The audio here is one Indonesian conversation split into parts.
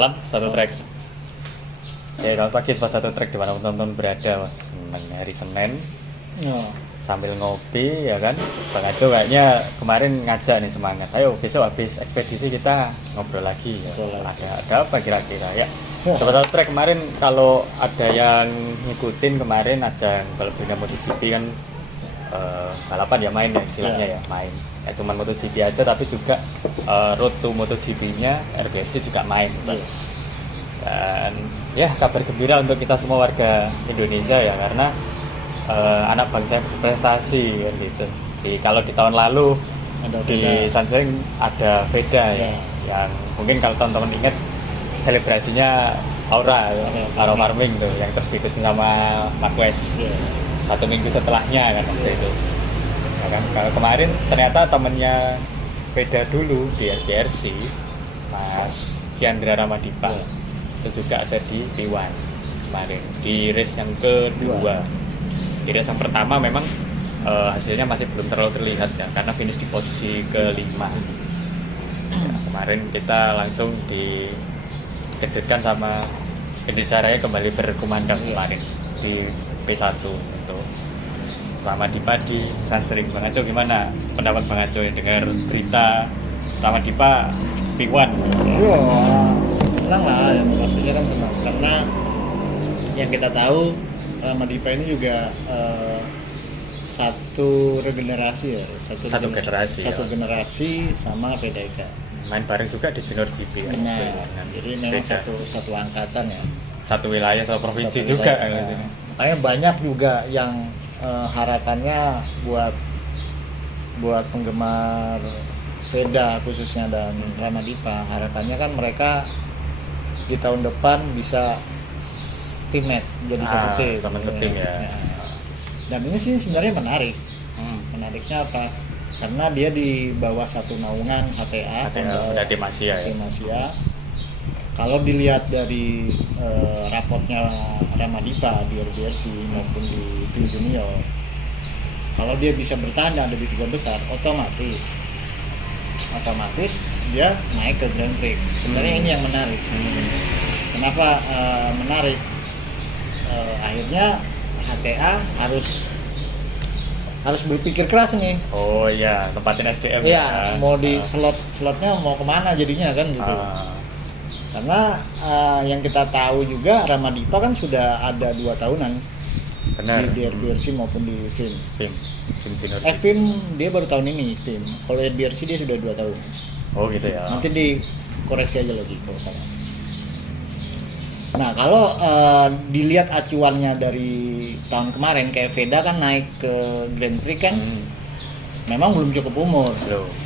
malam satu track. Ya selamat pagi buat satu track di mana teman-teman berada. Wah, seneng hari Senin sambil ngopi ya kan. Bang Ajo kayaknya kemarin ngajak nih semangat. Ayo besok habis ekspedisi kita ngobrol lagi. Ya. Ada apa kira-kira ya? Satu track kemarin kalau ada yang ngikutin kemarin ajang balap dunia MotoGP kan balapan ya main ya istilahnya ya main. Ya cuman MotoGP aja tapi juga road to MotoGP-nya RBFC juga main. Dan ya kabar gembira untuk kita semua warga Indonesia ya karena anak bangsa yang berprestasi kan gitu. Kalau di tahun lalu di Sanjeng ada Veda ya yang mungkin kalau teman-teman ingat selebrasinya Aura Farming tuh yang terus diikutin sama Marquez 1 minggu setelahnya kan waktu itu. Ya kan kalau kemarin ternyata temennya Veda dulu di RBRC Mas Kiandra Ramadipa itu juga ada di P1 kemarin di race yang kedua. Di race yang pertama memang hasilnya masih belum terlalu terlihat ya karena finish di posisi ke-5. Kemarin kita langsung dikejutkan sama Indonesia Raya kembali berkumandang kemarin di P1 untuk Ramadipa di Sansering. Bang Ajo gimana pendapat Bang Ajo dengar berita Ramadipa P1? Senang lah ya, pastinya kan senang karena yang kita tahu Ramadipa ini juga satu regenerasi ya satu generasi sama PDK main bareng juga di Junior GP ya. Jadi memang satu angkatan ya, satu wilayah satu provinsi juga ya. Makanya banyak juga yang harapannya buat penggemar Veda khususnya dan Ramadipa, harapannya kan mereka di tahun depan bisa teammate jadi satu tim teman setim ya. Dan ini sih sebenarnya menarik. Menariknya apa? Karena dia di bawah satu naungan HTA udah tim Asia ya. Tim Asia. Kalau dilihat dari rapotnya Ramadipa di RBRC maupun di Film Junior, kalau dia bisa bertahan ada di 3 besar, otomatis dia naik ke Grand Prix. Sebenarnya ini yang menarik. Kenapa menarik? Akhirnya HTA harus berpikir keras nih. Oh iya, tempatin SDM ya. Mau di slotnya mau kemana jadinya kan gitu. Karena yang kita tahu juga Ramadipa kan sudah ada 2 tahunan. Benar. Di RBRC maupun di Film dia baru tahun ini Film. Kalau RBRC dia sudah 2 tahun. Oh gitu ya. Nanti dikoreksi aja lagi kalau salah. Nah kalau dilihat acuannya dari tahun kemarin kayak Veda kan naik ke Grand Prix kan memang belum cukup umur,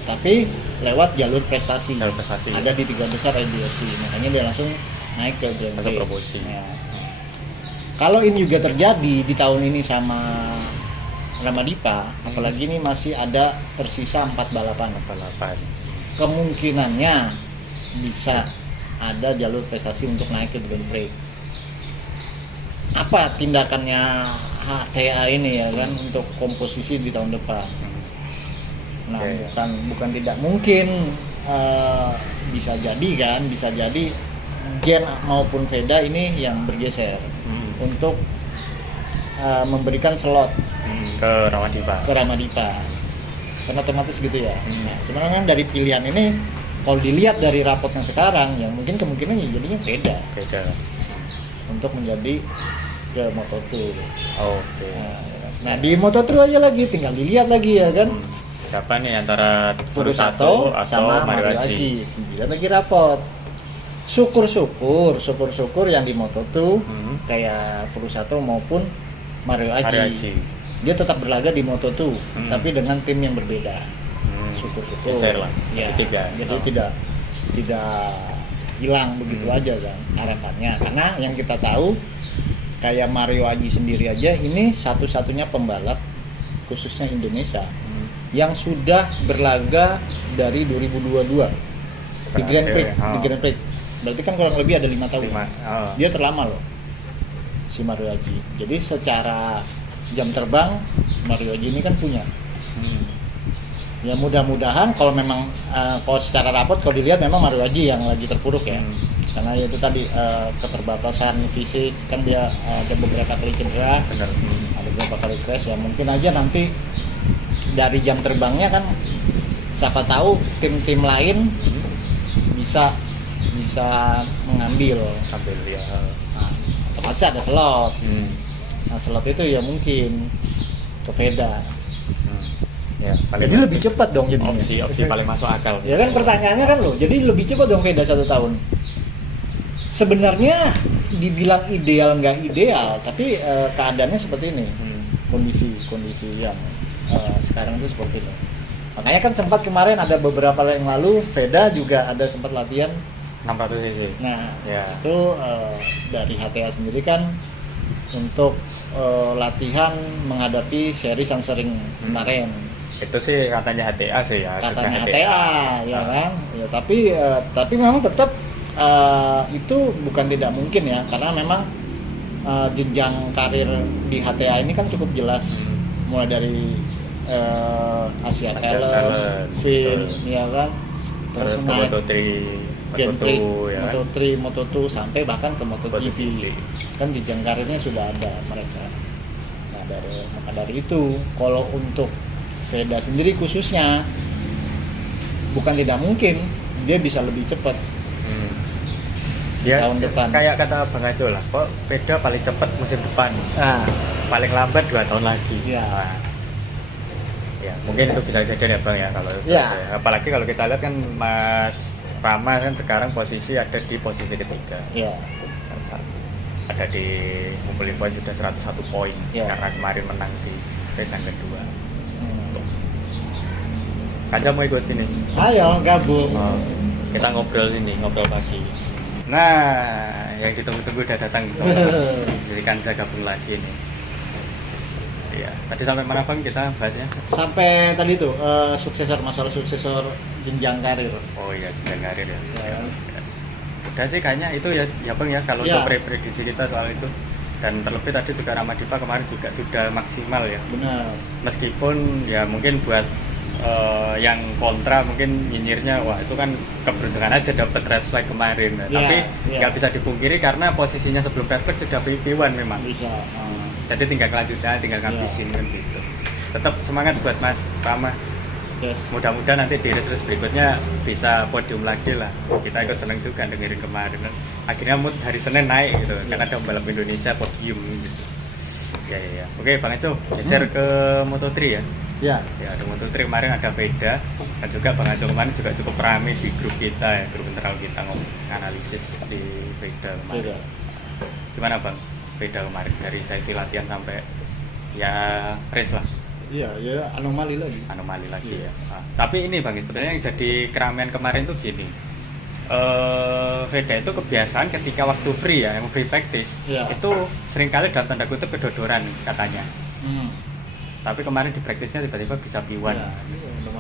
tapi lewat jalur prestasi. Ada di 3 besar RBRC, makanya dia langsung naik ke Grand Prix. Promosi. Ya. Kalau ini juga terjadi di tahun ini sama Ramadipa, apalagi ini masih ada tersisa 4 balapan. Kemungkinannya bisa ada jalur prestasi untuk naik ke Grand Prix. Apa tindakannya HTA ini ya kan untuk komposisi di tahun depan? Nah, bukan tidak mungkin bisa jadi Gen maupun Veda ini yang bergeser untuk memberikan slot ke Ramadipa. Karena otomatis gitu ya. Nah, cuman kan dari pilihan ini kalau dilihat dari rapotnya sekarang, ya mungkin kemungkinan jadinya beda untuk menjadi ke Moto2. Oke. Nah di Moto2 aja lagi, tinggal dilihat lagi ya kan. Siapa nih antara Furusato sama Mario Haji. Dilihat lagi rapot. Syukur yang di Moto2 kayak Furusato maupun Mario Haji. Dia tetap berlaga di Moto2, tapi dengan tim yang berbeda. Syukur-syukur ya, jadi tidak hilang begitu aja kan harapannya, karena yang kita tahu kayak Mario Haji sendiri aja ini satu-satunya pembalap khususnya Indonesia yang sudah berlaga dari 2022 di Grand Prix. Berarti kan kurang lebih ada 5 tahun. Dia terlama loh si Mario Haji. Jadi secara jam terbang Mario Haji ini kan punya. Ya mudah-mudahan kalau memang kalau secara rapot kalau dilihat memang Mario Haji yang lagi terpuruk ya. karena itu tadi keterbatasan fisik kan, dia ada beberapa kali cedera. Benar. Ada beberapa kali crash ya, mungkin aja nanti dari jam terbangnya kan siapa tahu tim-tim lain bisa mengambil ya. Nah, otomatis ada slot. Nah, slot itu ya mungkin ke Veda. Ya, jadi lebih cepat dong jadinya. Opsi paling masuk akal. Ya kan pertanyaannya kan loh, jadi lebih cepat dong Veda 1 tahun. Sebenarnya dibilang ideal nggak ideal, tapi keadaannya seperti ini. Kondisi yang sekarang itu seperti ini. Makanya kan sempat kemarin ada beberapa yang lalu Veda juga ada sempat latihan 600 cc. Nah, ya. Itu dari HTA sendiri kan untuk latihan menghadapi seri Sansering kemarin. Itu sih katanya HTA sih ya. Katanya HTA ya kan. Ya, tapi memang tetap itu bukan tidak mungkin ya, karena memang jenjang karir di HTA ini kan cukup jelas, mulai dari Asia Talent, Fin, ya kan, terus ke Moto3, Moto3, Moto2 sampai bahkan ke MotoGP. Kan jenjang karirnya sudah ada mereka. Nah dari itu, kalau untuk Veda sendiri khususnya, bukan tidak mungkin dia bisa lebih cepat. Ya, tahun depan. Kayak kata Bang Ajo lah, kok Veda paling cepat musim depan, paling lambat 2 tahun lagi. Ya, mungkin itu bisa jadi ya Bang ya, kalau apalagi kalau kita lihat kan Mas Rama kan sekarang posisi ada di posisi ketiga. Ada di ngumpulin poin sudah 101 poin karena kemarin menang di race yang kedua. Kanca mau ikut sini? Ayo gabung. Kita ngobrol pagi. Nah, yang ditunggu-tunggu udah datang. Jadi Kanca gabung lagi nih. Iya. Tadi sampai mana Bang kita bahasnya? Sampai tadi tuh masalah suksesor jenjang karir. Oh iya, jenjang karir ya. Udah sih kayaknya itu ya Bang ya, kalau untuk prediksi kita soal itu. Dan terlebih tadi juga Ramadipa kemarin juga sudah maksimal ya. Benar. Meskipun ya mungkin buat yang kontra mungkin nyinyirnya, wah itu kan keberuntungan aja dapat red flag kemarin. Tapi nggak bisa dipungkiri karena posisinya sebelum red flag sudah P1 memang. Jadi tinggal kelanjutan, tinggal ngabisin kan gitu. Tetap semangat buat Mas Rama. Mudah-mudahan nanti di race berikutnya bisa podium lagi lah. Kita ikut seneng juga dengerin kemarin. Akhirnya mood hari Senin naik gitu, karena ada pembalap Indonesia podium gitu. Ya. Oke, Bang Ajo, geser ke Moto3 ya. Ya, ada Moto3 kemarin ada Veda, dan juga Bang Ajo kemarin juga cukup ramai di grup kita ya, grup internal kita analisis si Veda kemarin. Gimana Bang, Veda kemarin dari sesi latihan sampai ya race lah? Iya, anomali lagi ya. Tapi ini Bang, sebenarnya yang jadi keramaian kemarin tuh gini. Veda itu kebiasaan ketika waktu free ya, yang free practice itu seringkali dalam tanda kutip kedodoran katanya. Tapi kemarin di praktisnya tiba-tiba bisa P1.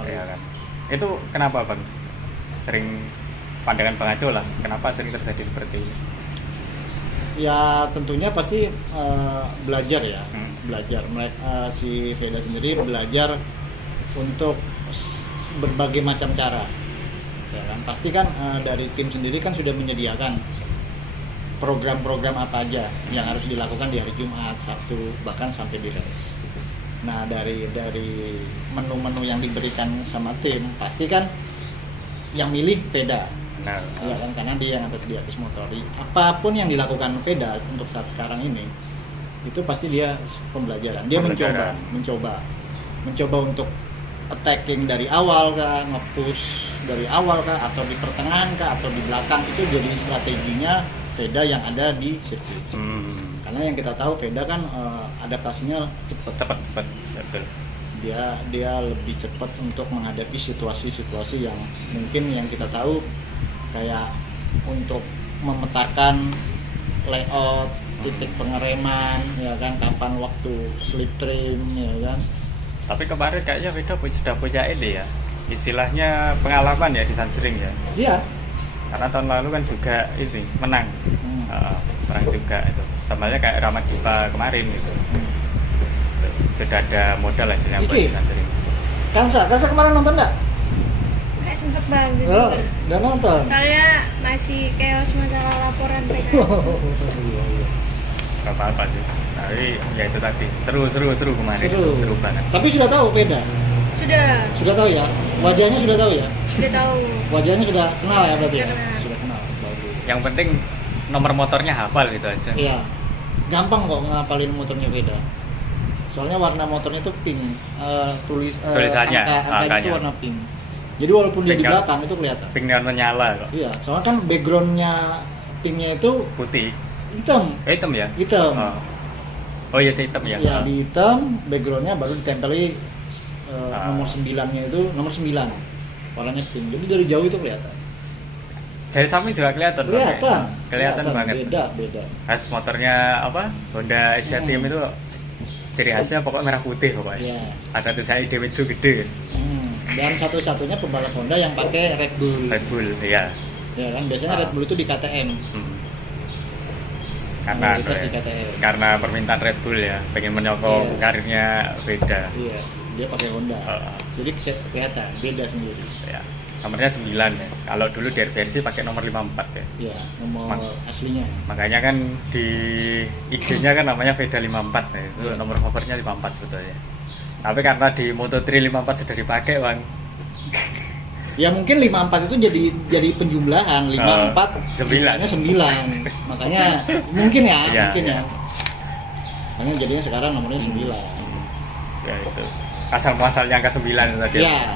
Ya kan. Itu kenapa Bang? Sering pandangan Bang Ajo lah, kenapa sering terjadi seperti ini? Ya tentunya pasti belajar ya. Belajar. Si Veda sendiri belajar untuk berbagai macam cara. Ya kan, pasti kan dari tim sendiri kan sudah menyediakan program-program apa aja yang harus dilakukan di hari Jumat, Sabtu, bahkan sampai di race. Nah dari menu-menu yang diberikan sama tim, pasti kan yang milih Veda. Ya kan, karena dia yang ada di atas motor. Apapun yang dilakukan Veda untuk saat sekarang ini, itu pasti dia pembelajaran. Dia mencoba untuk attacking dari awal kah, nge-push dari awal kah, atau di pertengahan kah, atau di belakang, itu jadi strateginya Veda yang ada di sirkuit. Karena yang kita tahu Veda kan adaptasinya cepat. Betul. Dia lebih cepat untuk menghadapi situasi-situasi yang mungkin yang kita tahu, kayak untuk memetakan layout, titik pengereman, ya kan, kapan waktu slip trim, ya kan. Tapi kemarin kayaknya Veda sudah punya ide ya, istilahnya pengalaman ya di Sansering ya. Iya. Karena tahun lalu kan juga ini menang, menang juga itu. Sama aja kayak Ramadipa kemarin gitu. Sudah ada modal lah istilahnya buat di Sansering. Kansa kemarin nonton nggak? Nggak Sempet banget. Udah nonton. Soalnya masih chaos masalah laporan PK. Gak apa-apa sih. Tapi ya itu tadi seru kemarin. Seru banget. Tapi sudah tahu Veda? Sudah Tahu ya. Wajahnya sudah tahu ya. Sudah tahu. Wajahnya sudah kenal ya berarti ya. Kenal. Sudah kenal. Bagus. Yang penting nomor motornya hafal gitu aja. Iya. Gampang kok ngapalin motornya Veda. Soalnya warna motornya tuh pink. Tulisannya, angkanya itu warna pink. Jadi walaupun dia di belakang itu kelihatan. Pink neon menyala kok. Iya, soalnya kan backgroundnya pinknya itu Putih. hitam. Hitam ya? Hitam. Oh iya sih hitam ya. Ya di hitam, backgroundnya baru ditempeli nomor 9-nya itu nomor 9. Warnanya pink. Jadi dari jauh itu kelihatan. Dari samping juga kelihatan. Kelihatan banget. Beda. Khas motornya apa? Honda SCTM itu ciri khasnya pokoknya merah putih pokoknya. Iya. Ada tulisannya Idemitsu gede. Dan satu-satunya pembalap Honda yang pakai Red Bull. Red Bull, iya. Ya kan biasanya Red Bull itu di KTM. Karena permintaan Red Bull ya, pengen menyokong karirnya beda. Iya, dia pakai Honda. Jadi kelihatan beda sendiri. Ya. Nomornya 9 ya. Kalau dulu di versi pakai nomor 54 ya. Iya, nomor aslinya. Makanya kan di IG-nya kan namanya Veda 54 ya. Itu nomor covernya 54 sebetulnya. Tapi karena di Moto3 54 sudah dipakai, Bang. Ya mungkin 54 itu jadi penjumlahan 54 9. Makanya mungkin ya. Makanya jadinya sekarang nomornya 9. Ya itu. Asal muasalnya angka 9 tadi. Iya.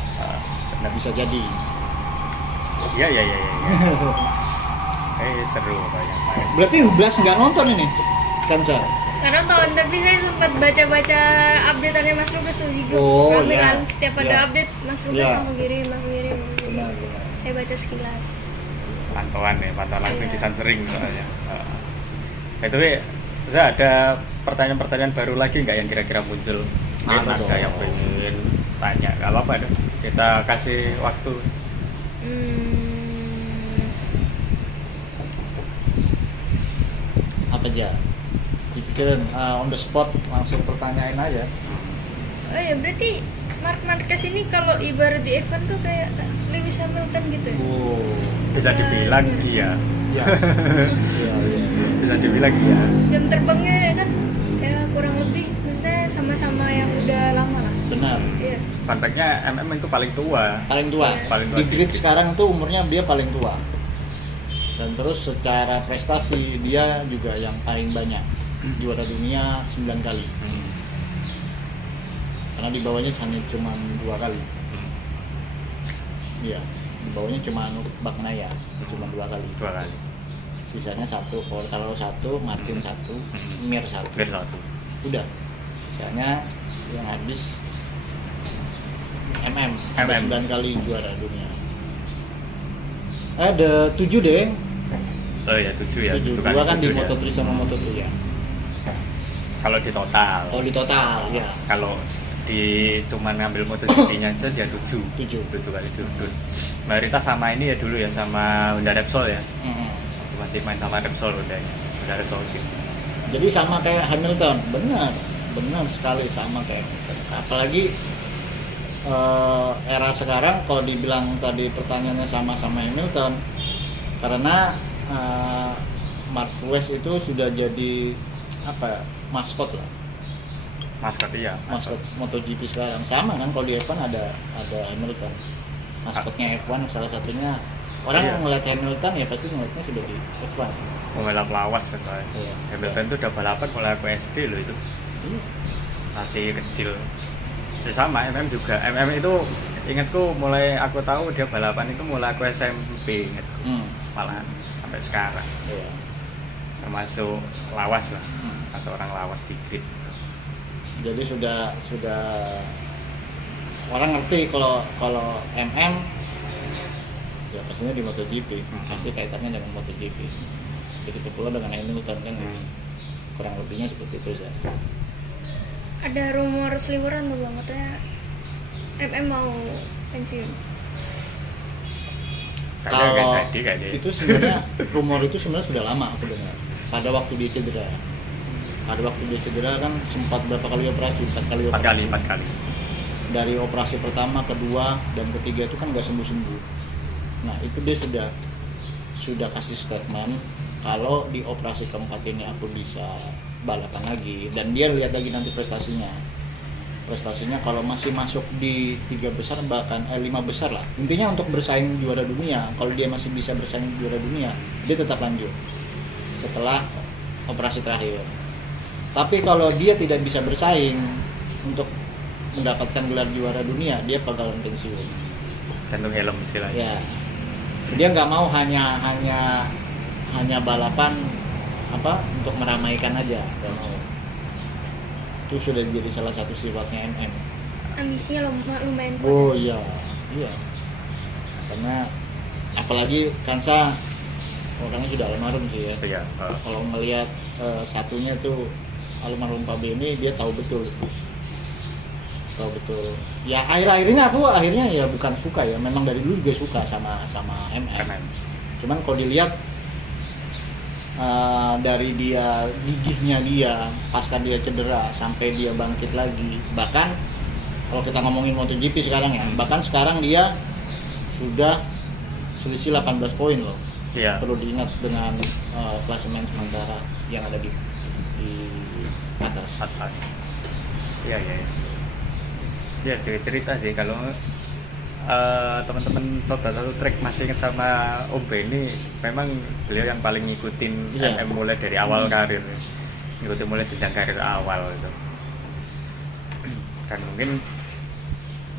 Nah, bisa jadi. Iya. Seru pokoknya. Berarti Blas nggak nonton ini? Kan, Sar? Karena tahun tapi saya sempat baca-baca update-annya Mas Lukas tuh gitu. Kan setiap ada update Mas Lukas sama kirim. Benar. Saya baca sekilas. Pantauan langsung di Sansering soalnya. Tapi saya ada pertanyaan-pertanyaan baru lagi nggak yang kira-kira muncul? Ada yang pengen tanya, nggak apa-apa deh. Kita kasih waktu. Apa aja? Dipikirin on the spot, langsung pertanyain aja. Oh ya, berarti Marc Marquez ini kalau ibarat di event tuh kayak Lewis Hamilton gitu ya? Bisa dibilang iya. Iya. Bisa dibilang iya. Jam terbangnya kan ya kurang lebih maksudnya sama-sama yang udah lama lah. Benar. Iya. Fun fact-nya MM itu paling tua. Paling tua. Di grid sekarang tuh umurnya dia paling tua. Dan terus secara prestasi dia juga yang paling banyak. Juara dunia 9 kali. Karena di bawahnya hanya cuma 2 kali. Iya, di bawahnya cuma Bagnaia, cuma 2 kali. 2 kali. Sisanya 1, Quartararo 1, Martin 1, Mir 1. Udah. Sisanya yang habis MM 9 kali juara dunia. Ada 7 deh. Oh iya 7 ya. 7 kan di Moto3 sama Moto2 ya. Kalau di total. Ya. Kalau di cuman ngambil MotoGP-nya aja ya 7 kali sudut. Mayoritas sama ini ya dulu ya, sama Honda Repsol ya. Masih main sama Repsol Honda Repsol gitu. Jadi sama kayak Hamilton, benar sekali sama kayak Hamilton. Apalagi era sekarang kalau dibilang tadi pertanyaannya sama Hamilton, karena Marquez itu sudah jadi maskot lah. Maskot MotoGP sekarang sama kan, kalau di F1 ada Hamilton, maskotnya F1 salah satunya. Orang yang ngeliat Hamilton ya pasti ngeliatnya sudah di F1. Pembalap lawas kan. Iya. Hamilton itu udah balapan mulai aku SD loh itu. Masih kecil. Ya sama MM juga. MM itu ingatku mulai aku tahu dia balapan itu mulai aku SMP ingatku. Malahan sampai sekarang. Iya. Termasuk lawas lah. Masuk orang lawas di grid. Jadi sudah orang ngerti kalau MM ya pastinya di MotoGP, pasti kaitannya dengan MotoGP. Begitu pula dengan Hamilton kan, kurang lebihnya seperti itu saja. Ada rumor seliweran tuh bang, katanya MM mau pensiun. Kalau itu sebenarnya rumor itu sebenarnya sudah lama aku dengar. Pada waktu dia cedera kan sempat berapa kali operasi? 4 kali operasi. 4 kali. dari operasi pertama, kedua, dan ketiga itu kan nggak sembuh-sembuh. Nah itu dia sudah kasih statement kalau di operasi keempat ini aku bisa balapan lagi, dan dia lihat lagi nanti prestasinya kalau masih masuk di 3 besar bahkan 5 besar lah, intinya untuk bersaing juara dunia. Kalau dia masih bisa bersaing juara dunia, dia tetap lanjut setelah operasi terakhir. Tapi kalau dia tidak bisa bersaing untuk mendapatkan gelar juara dunia, dia bakalan pensiun, gantung helm istilahnya. Ya, dia nggak mau hanya balapan untuk meramaikan aja, nggak mau. Itu sudah jadi salah satu sifatnya MM. Ambisinya lumayan kuat. Oh iya, karena apalagi Kansa orangnya sudah almarhum sih ya. Iya. Kalau ngelihat satunya tuh almarhum Pak Beni, dia tahu betul. Ya akhir-akhir ini aku ya bukan suka ya, memang dari dulu juga suka sama MM. Cuman kalau dilihat dari dia gigihnya dia pasca dia cedera sampai dia bangkit lagi, bahkan kalau kita ngomongin MotoGP sekarang ya, bahkan sekarang dia sudah selisih 18 poin loh. Iya. Perlu diingat dengan klasemen sementara yang ada di atas. Iya. Ya cerita sih kalau teman-teman sobat satu track masih ingat sama Om Beni, memang beliau yang paling ngikutin MM mulai dari awal karir, ngikutin mulai jenjang karir awal itu. Dan mungkin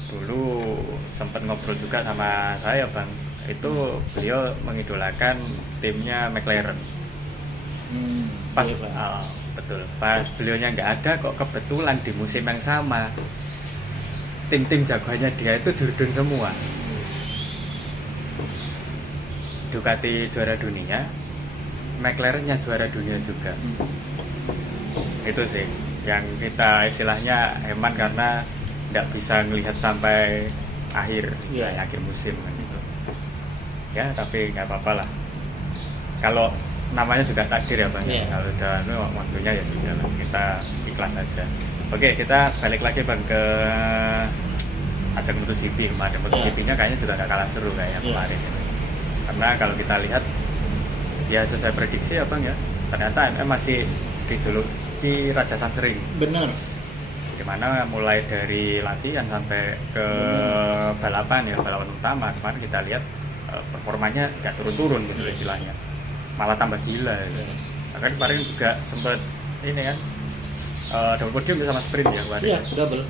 dulu sempat ngobrol juga sama saya Bang, itu beliau mengidolakan timnya McLaren. Betul, pas beliaunya nggak ada kok kebetulan di musim yang sama tim-tim jagoannya dia itu Jordan semua. Ducati juara dunia, McLaren-nya juara dunia juga. Itu sih yang kita istilahnya hemat karena nggak bisa melihat sampai akhir musim gitu. Ya tapi nggak apa-apa lah. Kalau namanya juga takdir ya Bang. Kalau udah waktunya ya sudah lah, kita ikhlas saja. Oke, kita balik lagi Bang ke ajang MotoGP kemarin. MotoGP-nya kayaknya juga gak kalah seru kayak kemarin gitu. Karena kalau kita lihat ya sesuai prediksi ya Bang ya, ternyata MM masih dijuluki Raja Sanseri. Bener. Dimana mulai dari latihan sampai ke balapan utama kemarin kita lihat performanya gak turun-turun gitu istilahnya, malah tambah gila gitu. Bahkan kemarin juga sempat ini kan double podium sama sprint ya kemarin. Iya, double.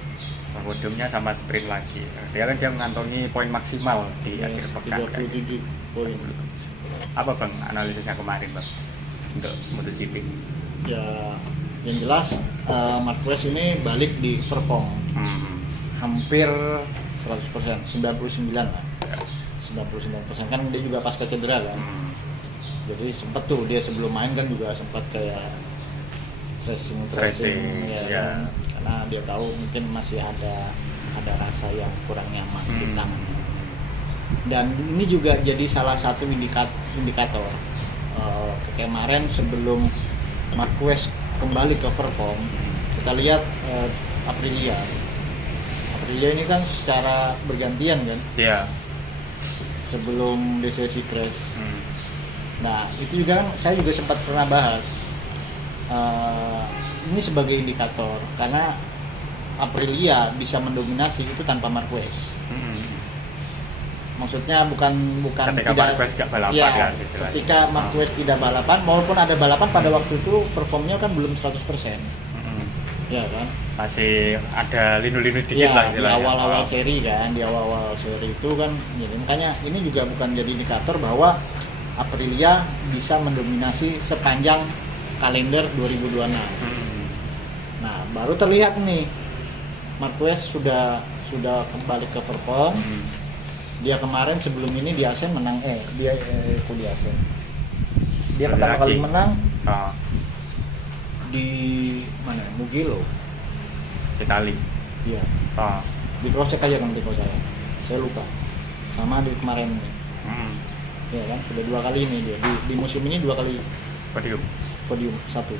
Podiumnya sama sprint lagi. Dia kan dia mengantongi poin maksimal di akhir pekan. 37 poin. Apa Bang analisisnya kemarin Bang untuk MotoGP? Ya, yang jelas Marquez ini balik di perform. Hampir 100%, 99 lah. 99% kan dia juga pasca cedera kan. Jadi sempat tuh dia sebelum main kan juga sempat kayak stressing ya. Karena dia tahu mungkin masih ada rasa yang kurang nyaman di tangannya. Dan ini juga jadi salah satu indikator kemarin sebelum Marquez kembali ke perform, kita lihat Aprilia ini kan secara bergantian kan. Iya. Sebelum DCC crash. Nah itu juga kan saya juga sempat pernah bahas. Ini sebagai indikator karena Aprilia bisa mendominasi itu tanpa Marquez. Maksudnya bukan ketika tidak Marquez gak balapan ya, ketika Marquez tidak balapan, maupun ada balapan pada waktu itu performnya kan belum 100%. Ya kan? Masih ada linu-linu dikit lah istilahnya. Di awal-awal seri kan, di awal-awal seri itu kan, jadi makanya ini juga bukan jadi indikator bahwa Aprilia bisa mendominasi sepanjang kalender 2026. Nah, baru terlihat nih Marquez sudah kembali ke perform. Dia kemarin sebelum ini di Asen menang di Asen. Dia pertama kali menang di mana? Mugello. Itali. Iya. Di cross check aja kan di saya lupa. Sama di kemarin ini. Ya kan sudah 2 kali ini dia di musim ini 2 kali podium 1.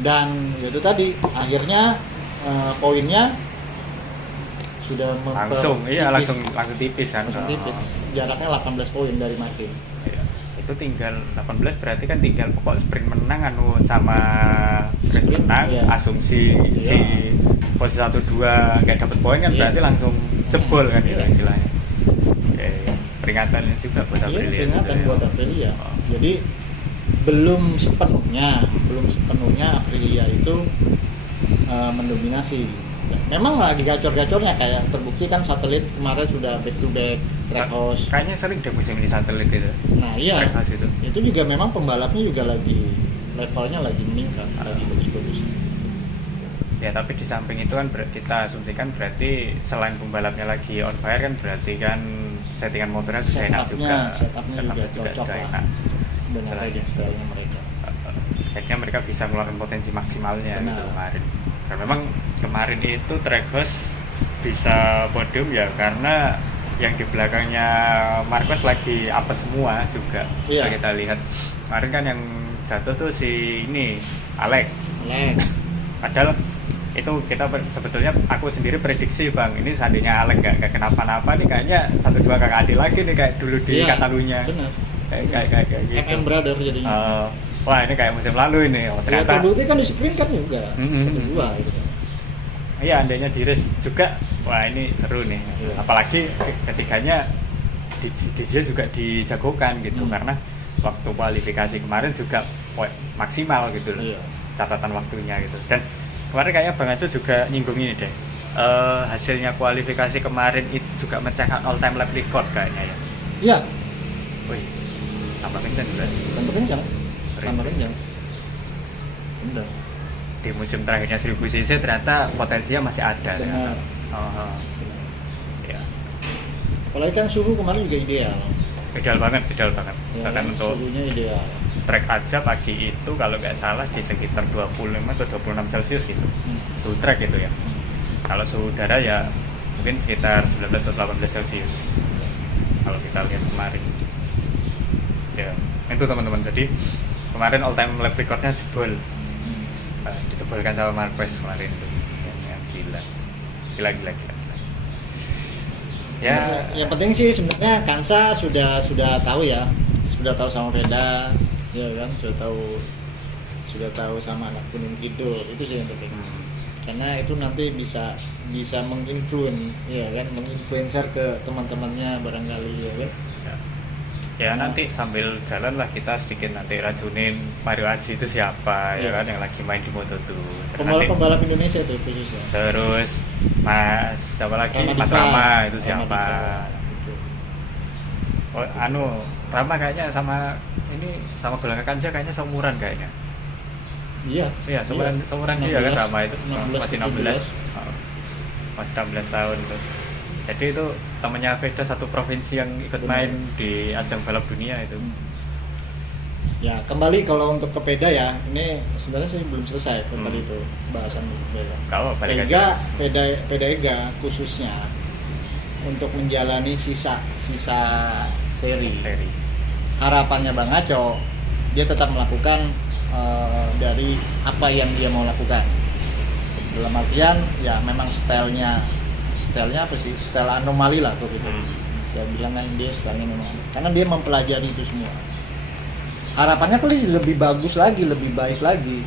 Dan itu tadi akhirnya poinnya sudah langsung tipis kan. Langsung tipis. Jaraknya 18 poin dari Martin. Iya. Itu tinggal 18 berarti kan tinggal pokok sprint menang sama race menang, iya. Asumsi iya. Si posisi 1-2 nggak dapat poin kan iya. Berarti langsung jebol kan iya. Gitu istilahnya. Iya. Peringatannya juga buat Aprilia. Iya, peringatan buat Aprilia. Jadi belum sepenuhnya Aprilia itu mendominasi. Memang lagi gacor-gacornya, kayak terbukti kan satelit kemarin sudah back to back track house. Kayaknya sering deh musim ini satelit gitu. Nah iya, itu juga memang pembalapnya juga lagi levelnya lagi meningkat, lagi bagus-bagus. Ya tapi di samping itu kan kita asumsikan berarti selain pembalapnya lagi on fire kan berarti kan settingan motornya sudah enak juga. Setupnya juga cocok lah. Benar aja stylenya mereka. Jadinya mereka bisa mengeluarkan potensi maksimalnya gitu kemarin. Karena memang kemarin itu track house bisa podium ya karena yang di belakangnya Marquez lagi apes semua juga. Iya. Kita lihat kemarin kan yang jatuh tuh si ini Alex. Padahal itu kita sebetulnya aku sendiri prediksi Bang, ini seandainya Alex gak kenapa-napa nih kayaknya 1-2 kakak adik lagi nih kayak dulu di Catalunya. Benar. Kayak gitu. MM brother jadinya. Wah ini kayak musim lalu ini. Ternyata terbukti kan di sprint kan juga 1-2 gitu. Iya, andainya di race juga, wah ini seru nih. Iya. Apalagi ketiganya dia juga dijagokan gitu karena waktu kualifikasi kemarin juga maksimal gitu loh. Iya. Catatan waktunya gitu. Dan kemarin kayaknya Bang Aco juga nyinggung ini deh. Hasilnya kualifikasi kemarin itu juga mecahkan all time lap record kayaknya ya. Iya. Wih, tambah kencang berarti. Tambah kencang. Benar. Di musim terakhirnya 1000 cc ternyata potensinya masih ada. Benar. Ya. Apalagi kan suhu kemarin juga ideal. Ideal banget. Ya, bahkan untuk suhunya ideal. Trek aja pagi itu kalau nggak salah di sekitar 25 atau 26 Celcius itu. Suhu trek itu ya. Kalau suhu udara ya mungkin sekitar 19 atau 18 Celcius. Kalau kita lihat kemarin. Ya, itu teman-teman. Jadi kemarin all time lap recordnya jebol. Dijebolkan sama Marquez kemarin itu yang gila. Ya, yang penting sih sebenarnya Kansa sudah tahu ya, sudah tahu sama Veda, ya kan, sudah tahu sama anak Gunung Kidul, itu sih yang penting. Karena itu nanti bisa menginfluencer ke teman-temannya barangkali ya kan. Ya nanti sambil jalan lah kita sedikit nanti racunin Mario Aji itu siapa ya kan yang lagi main di Moto2. Pembalap Indonesia itu khususnya. Terus siapa lagi Mas Rama itu siapa? Rama kayaknya sama Golongan Kanja kayaknya seumuran kayaknya. Iya seumuran dia kan Rama itu masih 16. Masih 16 tahun tuh. Jadi itu temannya Veda satu provinsi yang ikut main di ajang balap dunia itu. Ya kembali kalau untuk ke Veda ya, ini sebenarnya sih belum selesai tadi itu bahasan Veda. Kalau Veda Ega khususnya untuk menjalani sisa seri. Harapannya Bang Aco dia tetap melakukan dari apa yang dia mau lakukan. Dalam artian ya memang stylenya apa sih? Style anomali lah tuh gitu. Saya bilang kan dia stylenya memang karena dia mempelajari itu semua. Harapannya kali lebih bagus lagi, lebih baik lagi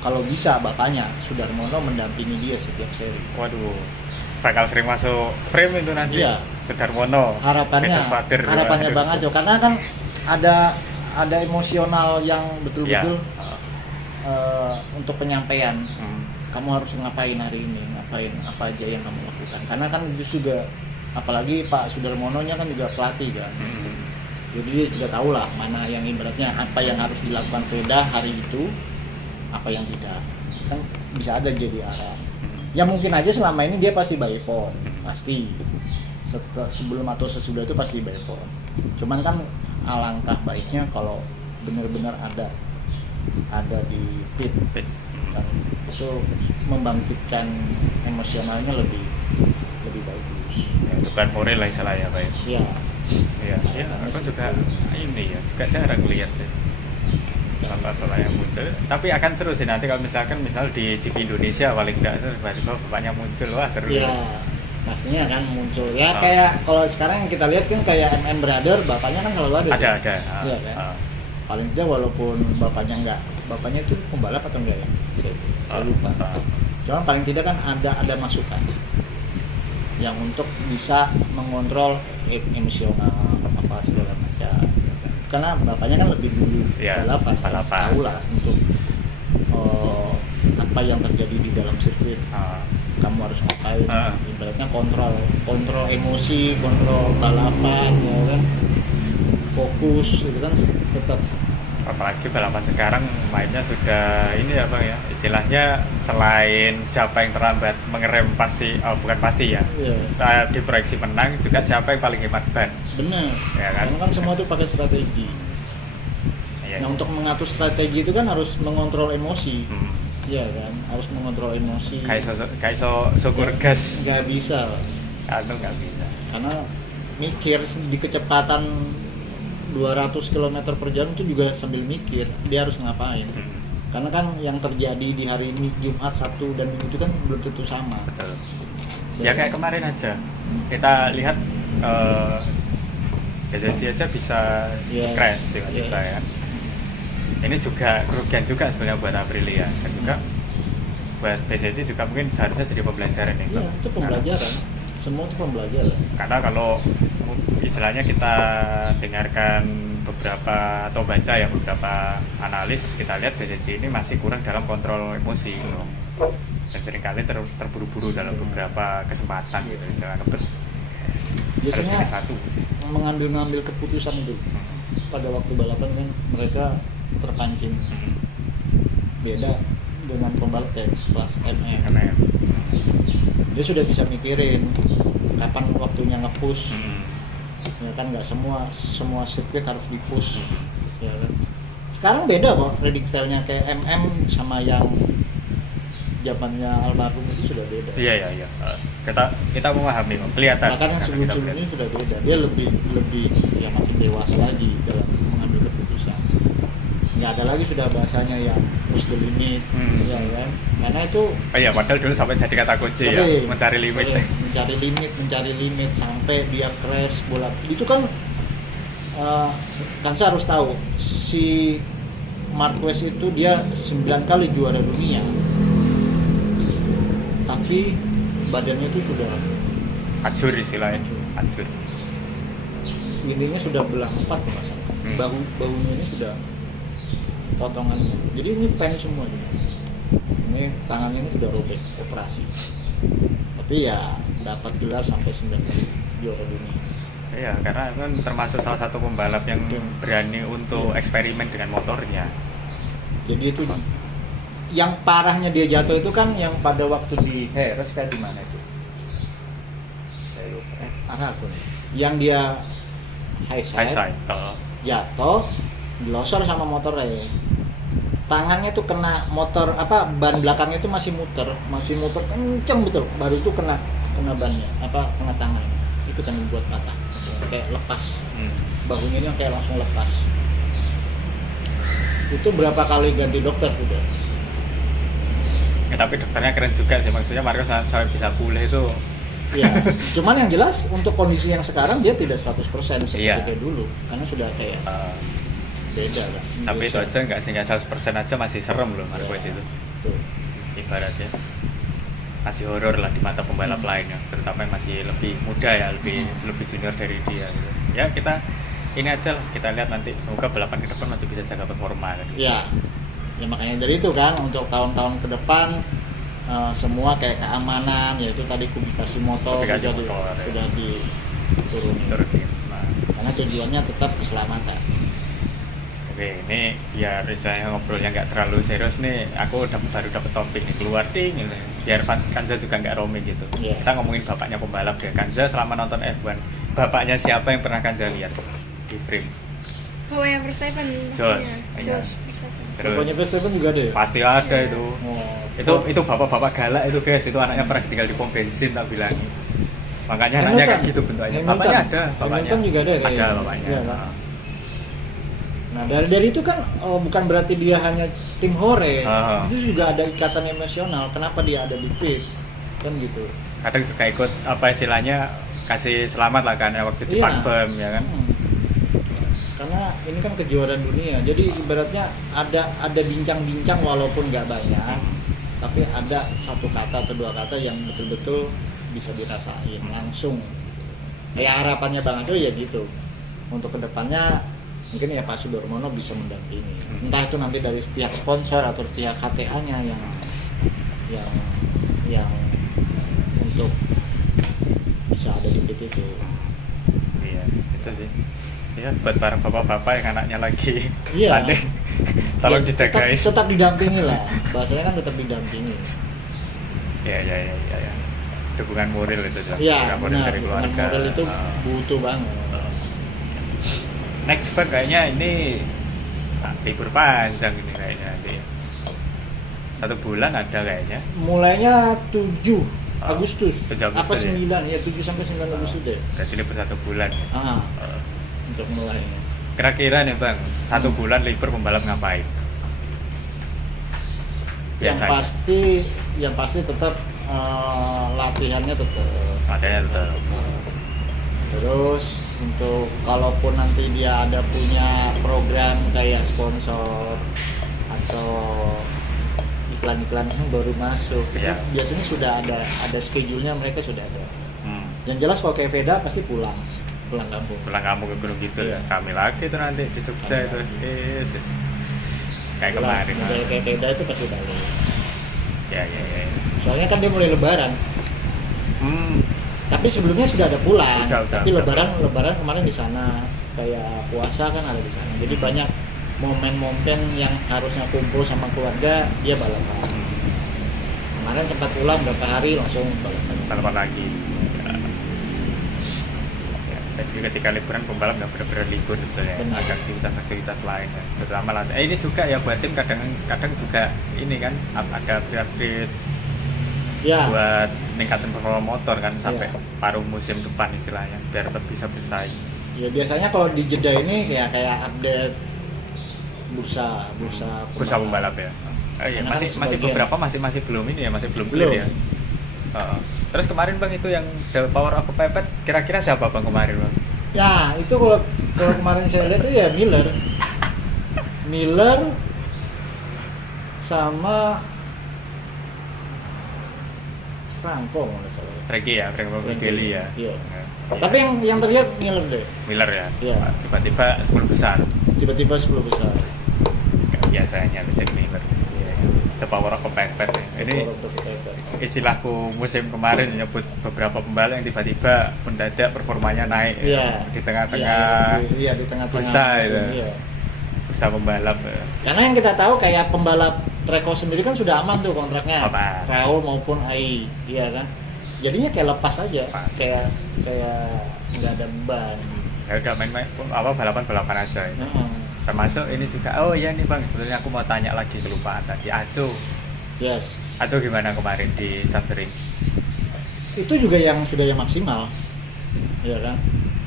kalau bisa bapaknya Sudarmono mendampingi dia setiap seri. Waduh, bakal sering masuk frame itu nanti. Iya. Sudarmono. Harapannya Bang Aco karena kan ada emosional yang betul-betul untuk penyampaian. Kamu harus ngapain hari ini, ngapain apa aja yang kamu lakukan. Karena kan itu juga, apalagi Pak Sudarmono-nya kan juga pelatih kan. Jadi dia juga tahu lah mana yang ibaratnya apa yang harus dilakukan Veda hari itu, apa yang tidak. Kan bisa ada jadi arah. Ya mungkin aja selama ini dia pasti by phone, pasti. Sebelum atau sesudah itu pasti by phone. Cuman kan alangkah baiknya kalau benar-benar ada di pit. Dan itu membangkitkan emosionalnya lebih bagus. Ya, bukan moral lah istilahnya Pak. Iya. Aku juga ini ya, juga jarang lihat ya. contoh yang muncul. Tapi akan seru sih nanti kalau misal di GP Indonesia paling enggak itu tiba-tiba bapaknya muncul, wah seru. Iya, pastinya kan muncul. Ya kayak kalau sekarang yang kita lihat kan kayak Brother, bapaknya kan selalu ada. Ada. Iya kan. Paling tidak walaupun bapaknya itu pembalap atau enggak ya? Saya lupa. Cuma paling tidak kan ada masukan yang untuk bisa mengontrol emosional apa segala macam. Karena bapaknya kan lebih dulu balapan. Tahu lah untuk apa yang terjadi di dalam sirkuit. Kamu harus ngapain? Ibaratnya kontrol emosi, kontrol balapan, ya kan? Fokus, itu kan tetap. Apalagi balapan sekarang mainnya sudah ini ya Bang ya, istilahnya selain siapa yang terlambat mengerem bukan pasti ya, diproyeksi menang, juga siapa yang paling hemat ban. Benar. Ya kan? Karena kan semua itu pakai strategi. Nah untuk mengatur strategi itu kan harus mengontrol emosi. Iya kan, harus mengontrol emosi. Kayak syukur gas. Nggak bisa. Nggak bisa. Karena mikir di kecepatan 200 km per jam itu juga sambil mikir dia harus ngapain. Karena kan yang terjadi di hari ini Jumat, Sabtu dan Minggu itu kan belum tentu sama. Betul. Ya kayak kemarin aja kita lihat biasa bisa crash tiba-tiba ya. Ini juga kerugian juga sebenarnya buat Aprilia dan juga buat PSSI juga mungkin seharusnya jadi pembelajaran nih. Iya, itu pembelajaran. Semua itu pembelajaran. Karena kalau istilahnya kita dengarkan beberapa atau baca ya beberapa analis, kita lihat PSSI ini masih kurang dalam kontrol emosi gitu. Dan seringkali terburu-buru dalam beberapa kesempatan gitu, misalnya biasanya mengambil keputusan itu pada waktu balapan kan mereka terpancing. Beda dengan pembalap kelas MM. Dia sudah bisa mikirin kapan waktunya nge-push. Ya kan nggak semua sirkuit harus di-push. Ya kan. Sekarang beda kok riding style-nya kayak MM sama yang zamannya almarhum itu sudah beda. Iya. Kita memahami, kelihatan. Bahkan yang sebelum-sebelumnya sudah beda. Dia lebih ya makin dewasa lagi dalam mengambil keputusan. Nggak ada lagi sudah bahasanya yang push the limit, ya kan? Karena itu. Padahal dulu sampai jadi kata kunci ya, mencari limit sampai dia crash bola. Itu kan saya harus tahu si Marquez itu dia 9 kali juara dunia, tapi badannya itu sudah hancur istilahnya, hancur. Ininya sudah belah 4 masalah. Bahunya ini sudah potongannya. Jadi ini pen semua ini. Ini tangannya ini sudah robek, operasi. Tapi ya dapat gelar sampai 9 kali juara dunia. Iya, karena kan termasuk salah satu pembalap yang berani untuk eksperimen dengan motornya. Jadi itu yang parahnya dia jatuh itu kan yang pada waktu di Jerez kayak di mana itu? Saya lupa. Aragon. Yang dia high side. Jatuh, dilosor sama motornya. Tangannya tuh kena motor ban belakangnya itu masih muter kenceng betul. Baru itu kena bannya, kena tangan. Itu kan buat patah. Kayak lepas. Bahunya ini kayak langsung lepas. Itu berapa kali ganti dokter sudah? Ya, tapi dokternya keren juga sih, maksudnya Marquez sampai bisa pulih itu. Ya, cuman yang jelas untuk kondisi yang sekarang dia tidak 100% seperti dulu, karena sudah kayak beda kan. Tapi itu aja nggak 100% aja masih serem loh Marquez itu. Tuh. Ibaratnya masih horor lah di mata pembalap lainnya, terutama yang masih lebih muda ya, lebih junior dari dia. Gitu. Ya kita ini aja lah, kita lihat nanti semoga balapan ke depan masih bisa jaga performa. Gitu. Ya makanya dari itu kan untuk tahun-tahun ke depan semua kayak keamanan, yaitu tadi kubikasi motor sudah diturunin. Nah. Karena tujuannya tetap keselamatan. Oke, ini biar istilahnya ngobrolnya nggak terlalu serius nih, aku baru dapat topik nih keluar gitu. Biar Kanza juga nggak roaming gitu. Yeah. Kita ngomongin bapaknya pembalap ya. Kanza selama nonton F1, bapaknya siapa yang pernah Kanza lihat di frame? Bapaknya Verstappen. Jos Verstappen. Bapaknya Verstappen juga ada ya? Pasti ada itu. Itu bapak-bapak galak itu guys, itu anaknya pernah tinggal di pom bensin tak bilang. Makanya anaknya kayak gitu bentuknya. Bapaknya ada, bapaknya. Hamilton juga ada kayak. Ada bapaknya. Ya, Nah dari itu kan bukan berarti dia hanya tim hore, itu juga ada ikatan emosional. Kenapa dia ada di pit kan gitu. Kadang juga ikut apa istilahnya kasih selamat lah kan waktu di Parfum ya kan. Karena ini kan kejuaraan dunia, jadi ibaratnya ada bincang-bincang walaupun nggak banyak, tapi ada satu kata atau dua kata yang betul-betul bisa dirasain langsung. Ya harapannya Bang Aco ya gitu. Untuk kedepannya mungkin ya Pak Sudarmono bisa mendampingi. Entah itu nanti dari pihak sponsor atau pihak HTA-nya yang untuk bisa ada di pit itu. Iya, itu sih. Ya, buat para bapak-bapak yang anaknya lagi panik, tolong dijagain. Tetap didampingi lah, bahasanya kan tetap didampingi. Ya. Dukungan moral itu juga. Iya, Moral dari keluarga. Moral itu butuh banget. Next Bang kayaknya ini libur panjang ini kayaknya nanti. 1 bulan ada kayaknya. Mulainya 7 Agustus. 7 Agustus. Apa 9 ya? 7 sampai 9 Agustus deh. Berarti libur 1 bulan. Untuk mulainya. Kira-kira nih Bang, 1 bulan libur pembalap ngapain? Biasanya. Yang pasti tetap latihannya tetap. Terus untuk kalaupun nanti dia ada punya program kayak sponsor atau iklan-iklan yang baru masuk, itu biasanya sudah ada schedule-nya, mereka sudah ada. Yang jelas kalau kayak Veda pasti pulang kampung ke Gunung Kidul. Kami lagi itu nanti di Jogja itu. Kayak kemarin model kayak Veda itu pasti balik. Ya. Soalnya kan dia mulai lebaran. Tapi sebelumnya sudah ada pulang. Tapi lebaran kemarin di sana, kayak puasa kan ada di sana. Jadi banyak momen-momen yang harusnya kumpul sama keluarga, dia balapan. Kemarin sempat pulang berapa hari langsung balapan lagi. Jadi ketika liburan pembalap nggak benar-benar libur gitu ya. Ada aktivitas lain ya. Terutama latihan. Ini juga ya buat tim kadang juga ini kan ada upgrade buat ningkatin performa motor kan sampai paruh musim depan istilahnya biar tetap bisa bersaing. Ya biasanya kalau di jeda ini kayak update bursa pembalap ya. Iya, masih beberapa masih belum ini ya, masih belum clear ya. Terus kemarin Bang itu yang Power of Pepet kira-kira siapa Bang kemarin Bang? Ya itu kalau kemarin saya lihat itu ya Miller sama Franco nggak salah. Franco Deli ya. Iya. Tapi yang terlihat Miller deh. Miller ya. Iya. Tiba-tiba 10 besar. Tiba-tiba 10 besar. Biasanya jadi Miller. The Power of Pepet. Ini istilahku musim kemarin nyebut beberapa pembalap yang tiba-tiba mendadak performanya naik di tengah-tengah di tengah-tengah bursa itu. Bursa pembalap. Karena yang kita tahu kayak pembalap Treko sendiri kan sudah aman tuh kontraknya. Raul maupun AI, iya kan. Jadinya kayak lepas aja. Kayak nggak ada beban. Ya udah main-main balapan aja ini. Termasuk ini juga, nih Bang, sebenarnya aku mau tanya lagi, kelupaan tadi, Aco. Yes. Aco gimana kemarin di Sandring? Itu juga yang sudah yang maksimal, ya kan?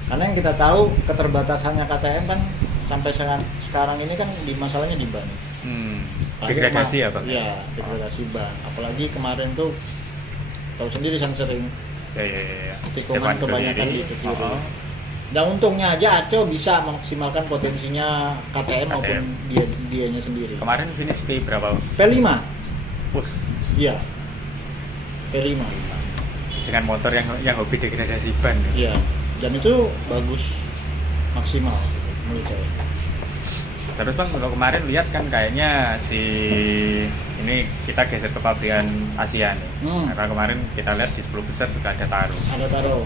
Karena yang kita tahu keterbatasannya KTM kan sampai sekarang ini kan masalahnya di ban. Degradasi ya Bang? Iya, degradasi ban. Apalagi kemarin tuh tahu sendiri Sandring. Ya. Tikungan kebanyakan di kiri. Dan untungnya aja Aco bisa memaksimalkan potensinya KTM maupun dianya sendiri. Kemarin finish P berapa? P5. Iya. P5. Dengan motor yang hobi degradasi ban. Iya. Dan itu bagus, maksimal menurut saya. Terus Bang, kalau kemarin lihat kan kayaknya ini kita geser ke pabrikan Asia nih. Karena kemarin kita lihat di 10 besar juga ada taruh. Ada taruh.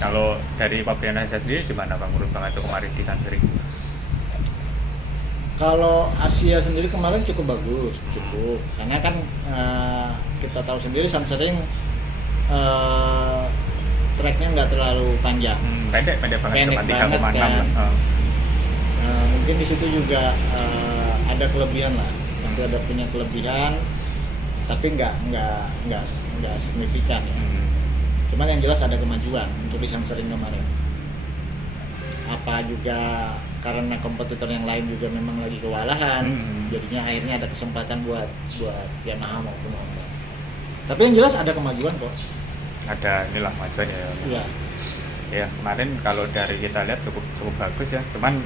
Kalau dari pabrikan Asia sendiri gimana Bang menurut Bang Aco kemarin di Sandring? Kalau Asia sendiri kemarin cukup bagus, karena kan kita tahu sendiri Sandring tracknya nggak terlalu panjang, pendek banget, cuma 3,6 kan. Mungkin di situ juga ada kelebihan lah, pasti ada punya kelebihan, tapi nggak signifikan ya. Cuman yang jelas ada kemajuan untuk di Sandring kemarin. apa juga karena kompetitor yang lain juga memang lagi kewalahan, jadinya akhirnya ada kesempatan buat Yamaha maupun Honda. Tapi yang jelas ada kemajuan kok. Ada inilah kemajuan ya. Iya. Ya kemarin kalau dari kita lihat cukup bagus ya. Cuman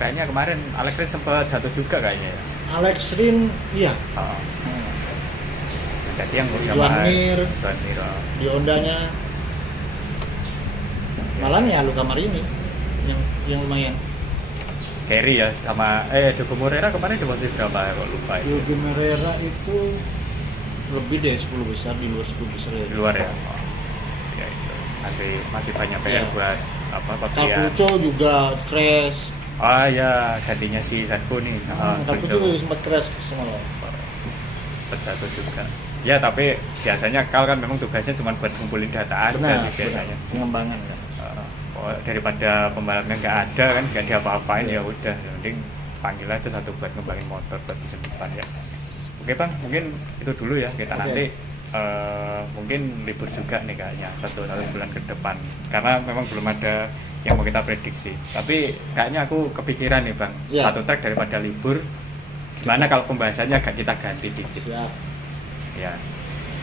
kayaknya kemarin Alex Rins sempat jatuh juga kayaknya ya. Alex Rins iya. Jadi yang Juan Mir di Hondanya. Malah ya Luca Marini yang lumayan. Kerry ya sama Diego Moreira kemarin di posisi berapa ya kok lupa itu. Diego Moreira itu lebih deh 10 besar, di luar 10 besar ya. Di luar ya. Ya itu masih banyak PR buat Papian. Capucho juga crash. Oh ya, gantinya si Zarco nih. Capucho juga sempat crash semalam. Sempat jatuh juga. Ya tapi biasanya Kal kan memang tugasnya cuma buat ngumpulin data aja sih biasanya. Pengembangan kan. Daripada pembalapnya nggak ada kan, nggak diapa-apain ya udah, yang penting panggil aja satu buat ngembangin motor buat musim depan ya. Oke Bang, mungkin itu dulu ya, kita nanti mungkin libur juga nih kayaknya 1 bulan ke depan karena memang belum ada yang mau kita prediksi. Tapi kayaknya aku kepikiran nih Bang, satu track daripada libur, gimana kalau pembahasannya agak kita ganti dikit. Siap. Ya.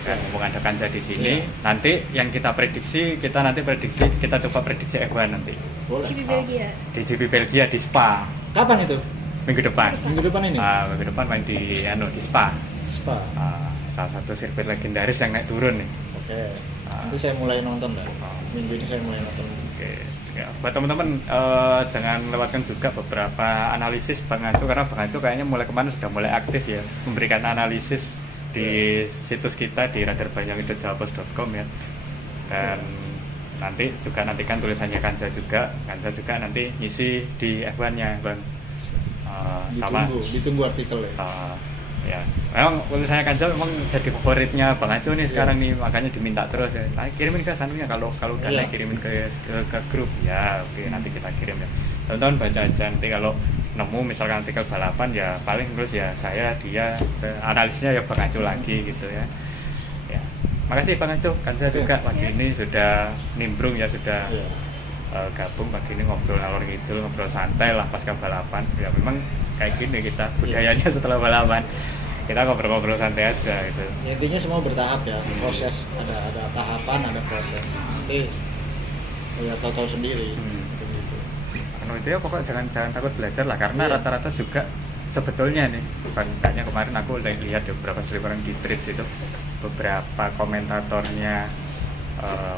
Mumpung ada Kanza di sini, nanti yang kita prediksi, kita coba prediksi F1 nanti. GP Belgia. Di GP Belgia di Spa. Kapan itu? Minggu depan. Minggu depan ini? Minggu depan main di Spa. Spa. Salah satu sirkuit legendaris yang naik turun nih. Oke. Nanti saya mulai nonton dah. Minggu ini saya mulai nonton. Oke. Ya, buat teman-teman jangan lewatkan juga beberapa analisis Bang Anco karena Bang Anco kayaknya mulai kemarin sudah mulai aktif ya memberikan analisis di situs kita di radarbanyak.jawapos.com ya, dan nanti juga nantikan tulisannya Kanza juga nanti ngisi di F1 nya Bang. Ditunggu artikel ya memang tulisannya Kanza memang jadi favoritnya Bang Anco nih sekarang nih, makanya diminta terus ya, kirimin ke sanunya kalau udah naik kirimin ke grup ya. Oke, nanti kita kirim ya, teman-teman baca aja, nanti kalau nemu misalkan artikel balapan ya paling terus ya dia analisnya ya Bang Anco lagi gitu ya. Ya makasih Bang Anco, Kanza juga pagi ini sudah nimbrung ya, sudah gabung pagi ini ngobrol ngalor ngidul, ngobrol santai lah pasca balapan ya. Memang kayak gini kita budayanya setelah balapan, kita ngobrol-ngobrol santai aja gitu. Ya, intinya semua bertahap ya, proses ada tahapan, ada proses, nanti ya tahu sendiri. Itu ya pokoknya jangan takut belajar lah, karena rata-rata juga sebetulnya nih kayaknya kemarin aku lihat beberapa seliweran di Threads itu beberapa komentatornya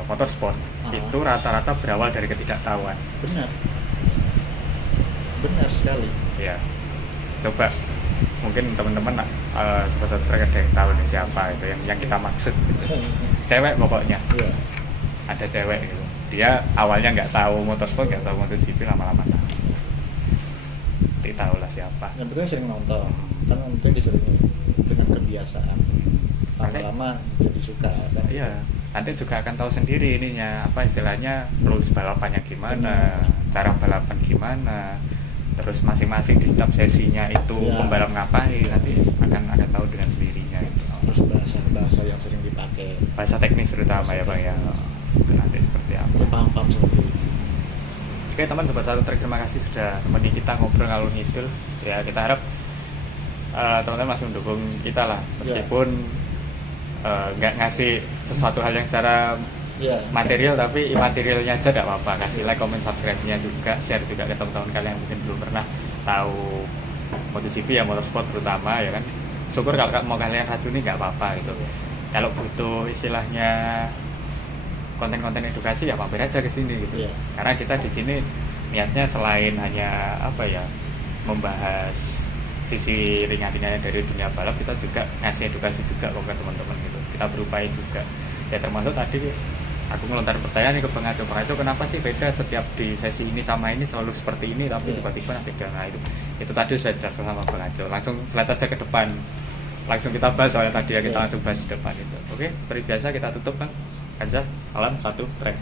motorsport itu rata-rata berawal dari ketidaktahuan. Benar sekali ya. Coba mungkin teman-teman sponsor track ada yang tahu nih siapa itu yang kita maksud gitu. Cewek pokoknya ada cewek gitu, dia awalnya nggak tahu motorsport, nggak tahu MotoGP, lama-lama tahu. Nanti tahu lah siapa. Yang penting sering nonton, kan nanti disering dengan kebiasaan. Lama-lama jadi suka. Kan? Iya, nanti juga akan tahu sendiri ininya apa istilahnya, rules balapannya gimana, cara balapan gimana, terus masing-masing di setiap sesinya itu pembalap ngapain, nanti akan tahu dengan sendirinya itu. Terus bahasa yang sering dipakai, bahasa teknis terutama ya Bang ya. Itu nanti seperti apa? Paham sendiri. Oke teman, sobat satu track, terima kasih sudah menemani kita ngobrol ngalur ngidul. Ya kita harap teman-teman masih mendukung kita lah, meskipun nggak ngasih sesuatu hal yang secara material, tapi imaterialnya aja tidak apa-apa. Kasih like, comment, subscribe-nya juga, share juga ke teman-teman kalian yang mungkin belum pernah tahu MotoGP ya, motorsport terutama ya kan. Syukur kalau mau kalian racuni nggak apa-apa gitu. Kalau butuh istilahnya konten-konten edukasi ya mampir aja ke sini gitu. Karena kita di sini niatnya selain hanya membahas sisi ringan-ringannya dari dunia balap, kita juga ngasih edukasi juga ke teman-teman gitu. Kita berupaya juga ya, termasuk tadi aku ngelontar pertanyaan nih ke Bang Aco, kenapa sih beda setiap di sesi ini sama ini selalu seperti ini, tapi tiba-tiba beda. Nah itu tadi sudah dijelaskan sama Bang Aco. Langsung slide aja ke depan, langsung kita bahas soalnya tadi ya, kita langsung bahas di depan itu. Oke, seperti biasa kita tutup Bang Kanza, salam satu track.